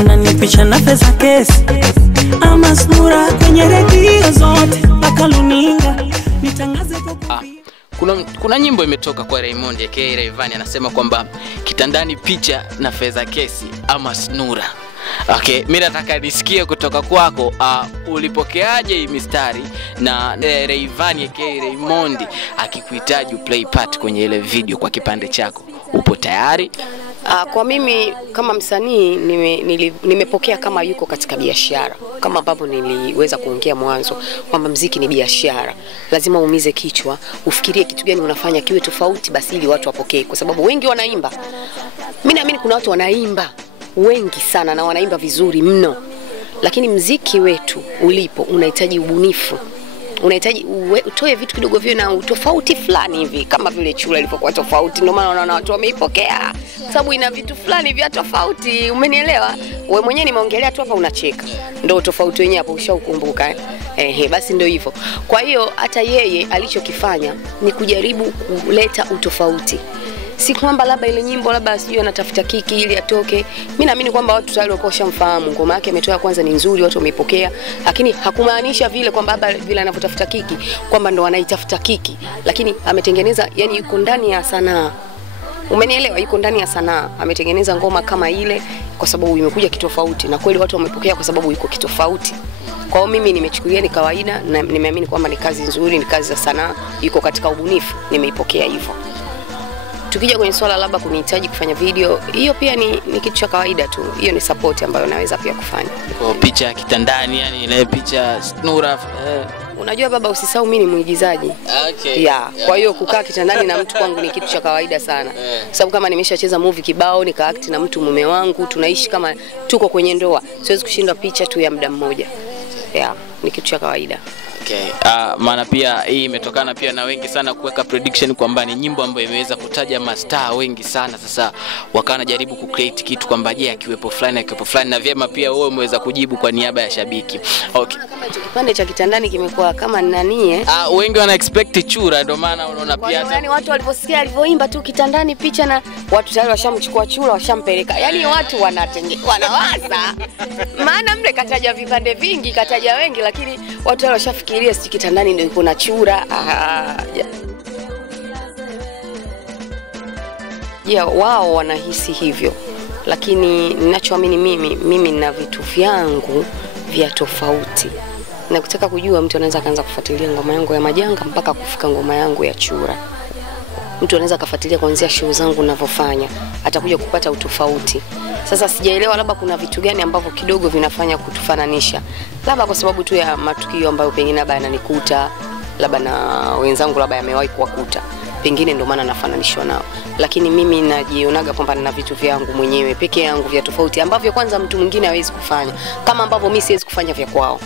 unanipisha na pesa kesi ama snura kwenye redio zote mpaka luninga nitangaze kwa Kuna nyimbo imetoka kwa Raymond aka Rayvanny, anasema kwamba kitandani picha na fedha kesi ama snura. Okay, mimi nataka nisikie kutoka kwako, ulipokeaje hii mistari na Rayvanny aka Raymond akikuhitaji play part kwenye ile video kwa kipande chako? Upo tayari? Kwa mimi kama msanii nimepokea kama yuko katika biashara, kama ambavyo niliweza kuongea mwanzo kwamba muziki ni biashara. Lazima uumize kichwa, ufikirie kitu gani unafanya kiwe tofauti basi ili watu wapokee, kwa sababu wengi wanaimba. Mimi naamini kuna watu wanaimba wengi sana na wanaimba vizuri mno, lakini muziki wetu ulipo unahitaji ubunifu. Unahitaji utoe vitu kidogo vile na utofauti fulani hivi, kama vile Chura ilipokuwa tofauti. Ndio maana unaona watu wameipokea, sababu ina vitu fulani vya tofauti. Umenielewa? Wewe mwenyewe nimeongelea tu hapa unacheka. Ndio tofauti wenyewe hapo ushaukumbuka. Basi ndio hivyo. Kwa hiyo hata yeye alichokifanya ni kujaribu kuleta utofauti. Si kwamba labda ile nyimbo labda sijui anatafuta kiki ili atoke. Mimi naamini kwamba watu tayari walikuwa washamfahamu. Ngoma yake imetoka kwanza ni nzuri, watu wameipokea, lakini hakumaanisha vile kwamba labda vile anavyotafuta kiki kwamba ndo anaitafuta kiki, lakini ametengeneza, yani yuko ndani ya sanaa. Umenielewa? Yuko ndani ya sanaa. Ametengeneza ngoma kama ile kwa sababu imekuja kitofauti, na kweli watu wamepokea kwa sababu yuko kitofauti. Kwa hiyo mimi nimechukulia ni kawaida na nimeamini kwamba ni kazi nzuri, ni kazi za sanaa, yuko katika ubunifu, nimeipokea hivyo. Tukija kwenye swala labda kunihitaji kufanya video, hiyo pia ni kitu cha kawaida tu. Hiyo ni support ambayo naweza pia kufanya. Kwa picha kitandani, yani ile picha snura. Unajua baba, usisahau mimi ni muigizaji. Okay. Kwa hiyo kukaa kitandani na mtu kwangu ni kitu cha kawaida sana. Sababu kama nimeshacheza movie kibao, nikaact na mtu mume wangu, tunaishi kama tuko kwenye ndoa. Siwezi kushinda picha tu ya muda mmoja. Ni kitu cha kawaida. Okay. Maana pia hii imetokana pia na wengi sana kuweka prediction kwamba ni nyimbo ambayo imeweza kutaja mastaa wengi sana. Sasa wakana jaribu kucreate kitu kwamba je, akiwepo fulani na vyema pia wewe umeweza kujibu kwa niaba ya shabiki. Okay. Kama kipande cha kitandani kimekuwa kama nani wengi wana expect Chura, ndio maana unaona pia yani watu waliposikia alivyoimba tu kitandani picha na watu tayari washamchukua Chura washampeleka. Yani watu wanawaza. Maana mle kataja vipande vingi, kataja wengi, lakini watu wale washafikiria si kitandani ndio iko na Chura. Wao wanahisi hivyo. Lakini ninachoamini mimi nina vitu vyangu vya tofauti. Na kutaka kujua, mtu anaweza kaanza kufuatilia ngoma yangu ya Majanga mpaka kufika ngoma yangu ya Chura. Mtu anaweza kufuatilia kuanzia show zangu ninavyofanya, atakuja kupata utofauti. Sasa sijaelewa labda kuna vitu gani ambavyo kidogo vinafanya kutufananisha. Labda kwa sababu tu ya matukio ambayo pengine labda yananikuta, labda na wenzangu labda yamewahi kuwakuta. Pengine ndio maana nafananishwa nao. Lakini mimi najionaga kwamba nina vitu vyangu mwenyewe peke yangu vya tofauti ambavyo kwanza mtu mwingine hawezi kufanya, kama ambavyo mimi siwezi kufanya vya kwao.